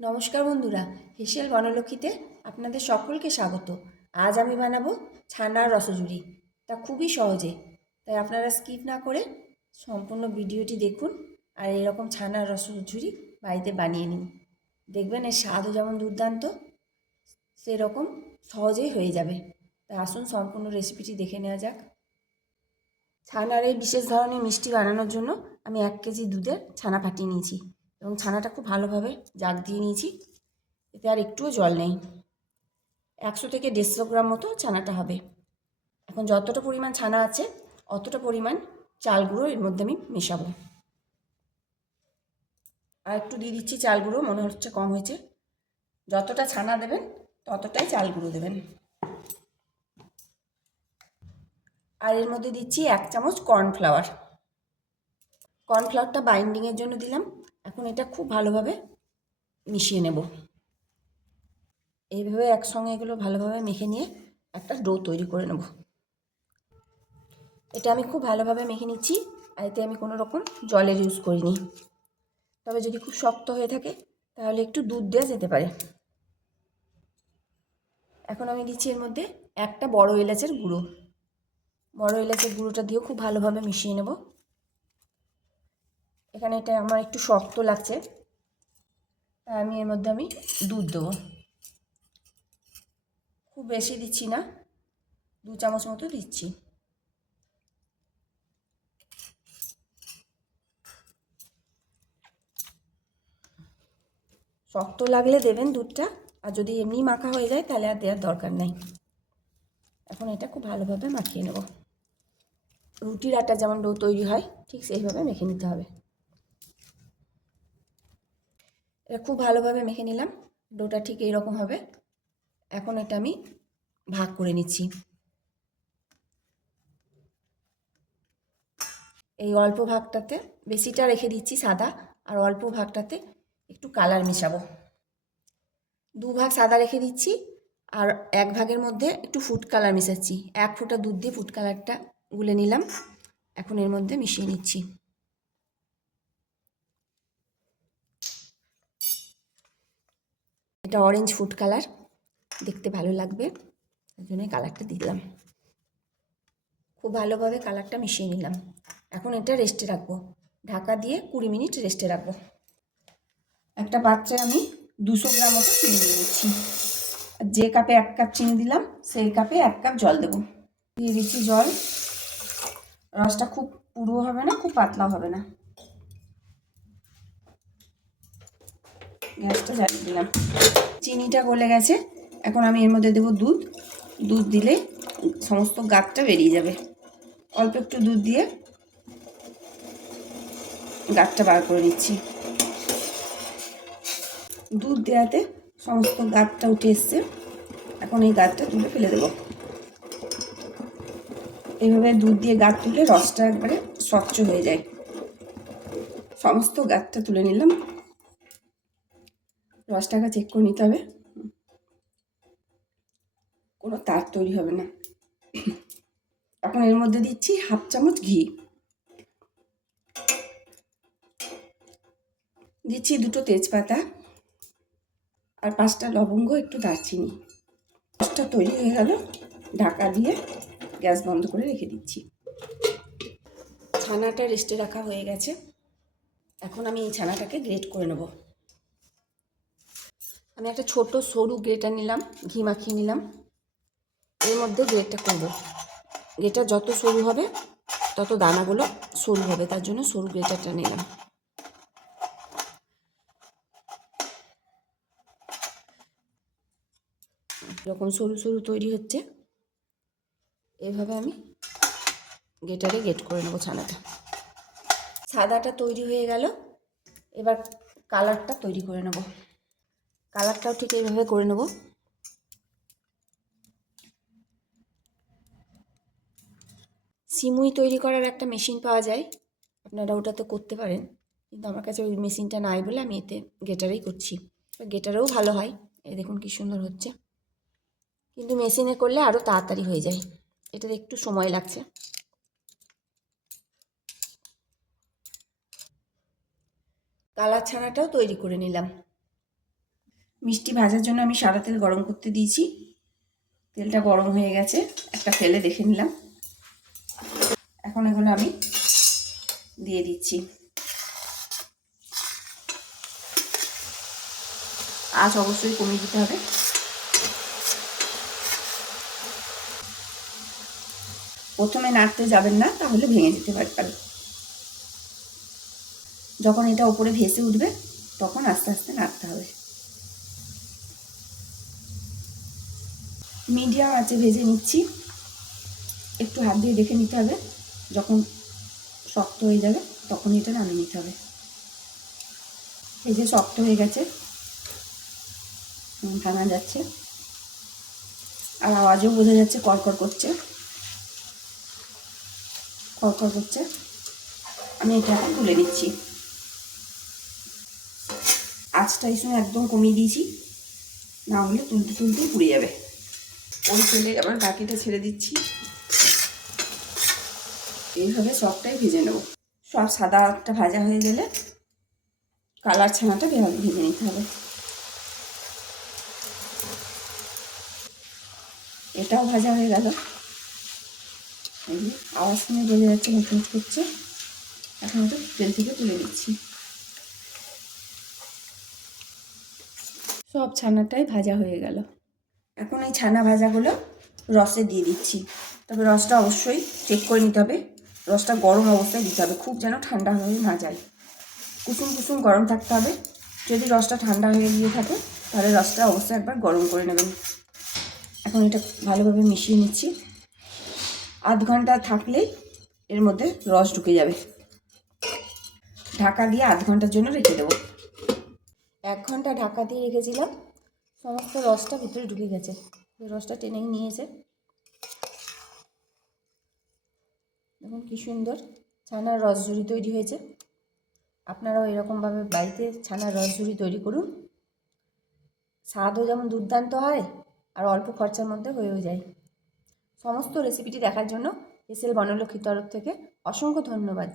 নমস্কার বন্ধুরা, হেসেল বনলক্ষ্মীতে আপনাদের সকলকে স্বাগত। আজ আমি বানাবো ছানার রসঝুরি, তা খুবই সহজে। তাই আপনারা স্কিপ না করে সম্পূর্ণ ভিডিওটি দেখুন আর এরকম ছানার রসঝুরি বাড়িতে বানিয়ে নিন। দেখবেন এর স্বাদও যেমন দুর্দান্ত, সেরকম সহজেই হয়ে যাবে। তাই আসুন সম্পূর্ণ রেসিপিটি দেখে নেওয়া যাক। ছানার এই বিশেষ ধরনের মিষ্টি বানানোর জন্য আমি 1 কেজি দুধের ছানা ফাটিয়ে নিয়েছি এবং ছানাটা খুব ভালোভাবে জাগ দিয়ে নিয়েছি। এতে আর একটুও জল নেই। 100 থেকে 150 গ্রাম মতো ছানাটা হবে। এখন যতটা পরিমাণ ছানা আছে অতটা পরিমাণ চাল গুঁড়ো এর মধ্যে আমি মেশাবো। আর একটু দিয়ে দিচ্ছি চাল গুঁড়ো, মনে হচ্ছে কম হয়েছে। যতটা ছানা দেবেন ততটাই চাল গুঁড়ো দেবেন। আর এর মধ্যে দিচ্ছি 1 চামচ কর্নফ্লাওয়ার। কর্নফ্লাওয়ারটা বাইন্ডিংয়ের জন্য দিলাম। এখন এটা খুব ভালোভাবে মিশিয়ে নেব। এইভাবে একসঙ্গে এগুলো ভালোভাবে মেখে নিয়ে একটা ডো তৈরি করে নেব। এটা আমি খুব ভালোভাবে মেখে নিচ্ছি, আর এতে আমি কোনো রকম জলের ইউজ করিনি। তবে যদি খুব শক্ত হয়ে থাকে তাহলে একটু দুধ দেওয়া যেতে পারে। এখন আমি দিচ্ছি এর মধ্যে একটা বড় এলাচের গুঁড়ো। বড় এলাচের গুঁড়োটা দিয়েও খুব ভালোভাবে মিশিয়ে নেব। এখানে এটা আমার একটু শক্ত লাগছে, তাই আমি এর মধ্যে দুধ দেবো। খুব বেশি দিচ্ছি না, 2 চামচ মতো দিচ্ছি। শক্ত লাগলে দেবেন দুধটা, আর যদি এমনি মাখা হয়ে যায় তাহলে আর দেওয়ার দরকার নেই। এখন এটা খুব ভালোভাবে মাখিয়ে নেব। রুটির আটা যেমন ডো তৈরি হয় ঠিক সেইভাবে মেখে নিতে হবে। এটা খুব ভালোভাবে মেখে নিলাম। ডোটা ঠিক এইরকম হবে। এখন এটা আমি ভাগ করে নিচ্ছি। এই অল্প ভাগটাতে বেশিটা রেখে দিচ্ছি সাদা, আর অল্প ভাগটাতে একটু কালার মেশাবো। 2 ভাগ সাদা রেখে দিচ্ছি, আর 1 ভাগের মধ্যে একটু ফুড কালার মেশাচ্ছি। 1 ফোঁটা দুধ দিয়ে ফুড কালারটা গুলে নিলাম। এখন এর মধ্যে মিশিয়ে নিচ্ছি। এটা অরেঞ্জ ফুড কালার, দেখতে ভালো লাগবে, তার জন্য কালারটা দিলাম। খুব ভালোভাবে কালারটা মিশিয়ে নিলাম। এখন এটা রেস্টে রাখবো, ঢাকা দিয়ে 20 মিনিট রেস্টে রাখবো। একটা পাত্রে আমি 200 গ্রাম মতো চিনি নিয়ে নিচ্ছি। যে কাপে 1 কাপ চিনি দিলাম সেই কাপে 1 কাপ জল দেবো। দিয়ে দিচ্ছি জল। রসটা খুব পুরো হবে না, খুব পাতলাও হবে না। গ্যাসটা জ্বালিয়ে দিলাম। চিনিটা গলে গেছে। এখন আমি এর মধ্যে দেবো দুধ। দুধ দিলে সমস্ত গাঁটটা বেরিয়ে যাবে। অল্প একটু দুধ দিয়ে গাঁটটা বার করে নিচ্ছি। দুধ দেওয়াতে সমস্ত গাঁটটা উঠে এসছে। এখন এই গাঁটটা তুলে ফেলে দেবো। এইভাবে দুধ দিয়ে গাঁট তুলে রসটা একবারে স্বচ্ছ হয়ে যায়। সমস্ত গাঁটটা তুলে নিলাম। রসটাকে চেক করে নিতে হবে, কোনো তার তৈরি হবে না। এখন এর মধ্যে দিচ্ছি 1/2 চামচ ঘি, দিচ্ছি 2টো তেজপাতা আর 5টা লবঙ্গ, একটু দারচিনি। রসটা তৈরি হয়ে গেল। ঢাকা দিয়ে গ্যাস বন্ধ করে রেখে দিচ্ছি। ছানাটা রেস্টে রাখা হয়ে গেছে। এখন আমি এই ছানাটাকে গ্রেট করে নেব। আমি একটা ছোট সরু গ্রেটার নিলাম, ঘি মাখিয়ে নিলাম। এর মধ্যে গ্রেটটা করব। গ্রেটার যত সরু হবে তত দানাগুলো সরু হবে, তার জন্য সরু গ্রেটারটা নিলাম। যখন সরু সরু তৈরি হচ্ছে এইভাবে আমি গ্রেটারে গ্রেট করে নেব ছানাটা। সাদাটা তৈরি হয়ে গেল। এবার কালারটা তৈরি করে নেব। কালারটাও ঠিক এইভাবে করে নেব। সিমুই তৈরি করার একটা মেশিন পাওয়া যায়, আপনারা ওটাতে করতে পারেন, কিন্তু আমার কাছে ওই মেশিনটা নাই বলে আমি এতে গ্রেটারেই করছি। গ্রেটারেও ভালো হয়। এই দেখুন কি সুন্দর হচ্ছে, কিন্তু মেশিনে করলে আরও তাড়াতাড়ি হয়ে যায়। এটাতে একটু সময় লাগছে। কালার ছানাটাও তৈরি করে নিলাম। মিষ্টি ভাজার জন্য আমি সাদা তেল গরম করতে দিয়েছি। তেলটা গরম হয়ে গেছে, একটা ফেলে দেখে নিলাম। এখন এগুলো আমি দিয়ে দিচ্ছি। আঁচ অবশ্যই কমিয়ে দিতে হবে। প্রথমে নাড়তে যাবেন না, তাহলে ভেঙে যেতে পারে। যখন এটা উপরে ভেসে উঠবে তখন আস্তে আস্তে নাড়তে হবে। মিডিয়াম আঁচে ভেজে নিচ্ছি। একটু হাত দিয়ে দেখে নিতে হবে, যখন শক্ত হয়ে যাবে তখন এটা নামিয়ে নিতে হবে। এই যে শক্ত হয়ে গেছে, ভাঙা যাচ্ছে, আর আওয়াজও বোঝা যাচ্ছে কড়কড় করছে, কড়কড় করছে। আমি এটা এখন তুলে নিচ্ছি। আঁচটা এই সময় একদম কমিয়ে দিয়েছি, না হলে তুলতে তুলতেই পুড়ে যাবে। ওই তেলে আবার বাকিটা ছেড়ে দিচ্ছি। এইভাবে সবটাই ভেজে নেব। সব সাদাটা ভাজা হয়ে গেলে কালার ছানাটা ভেজে নিতে হবে। এটাও ভাজা হয়ে গেল। এই যে আওয়াজ শুনে বোঝা যাচ্ছে মুচমুচ করছে। এখন ওটা তেল থেকে তুলে দিচ্ছি। সব ছানাটাই ভাজা হয়ে গেল। এখন এই ছানা ভাজাগুলো রসে দিয়ে দিচ্ছি। তবে রসটা অবশ্যই চেক করে নিতে হবে, রসটা গরম অবস্থায় দিতে হবে, খুব যেন ঠান্ডা হয়ে না যায়। কুসুম কুসুম গরম থাকতে হবে। যদি রসটা ঠান্ডা হয়ে গিয়ে থাকে তাহলে রসটা অবশ্যই একবার গরম করে নেবেন। এখন এটা ভালোভাবে মিশিয়ে নিচ্ছি। আধ ঘন্টা থাকলেই এর মধ্যে রস ঢুকে যাবে। ঢাকা দিয়ে আধ ঘন্টার জন্য রেখে দেবো। 1 ঘন্টা ঢাকা দিয়ে রেখেছিলাম, সমস্ত রসটা ভিতরে ঢুকে গেছে। রসটা টেনে নিয়েছে। দেখুন কি সুন্দর ছানার রসঝুরি তৈরি হয়েছে। আপনারাও এরকমভাবে বাড়িতে ছানার রসঝুরি তৈরি করুন। স্বাদও যেমন দুর্দান্ত হয় আর অল্প খরচার মধ্যে হয়েও যায়। সমস্ত রেসিপিটি দেখার জন্য এসএল বনলক্ষ্মীর তরফ থেকে অসংখ্য ধন্যবাদ।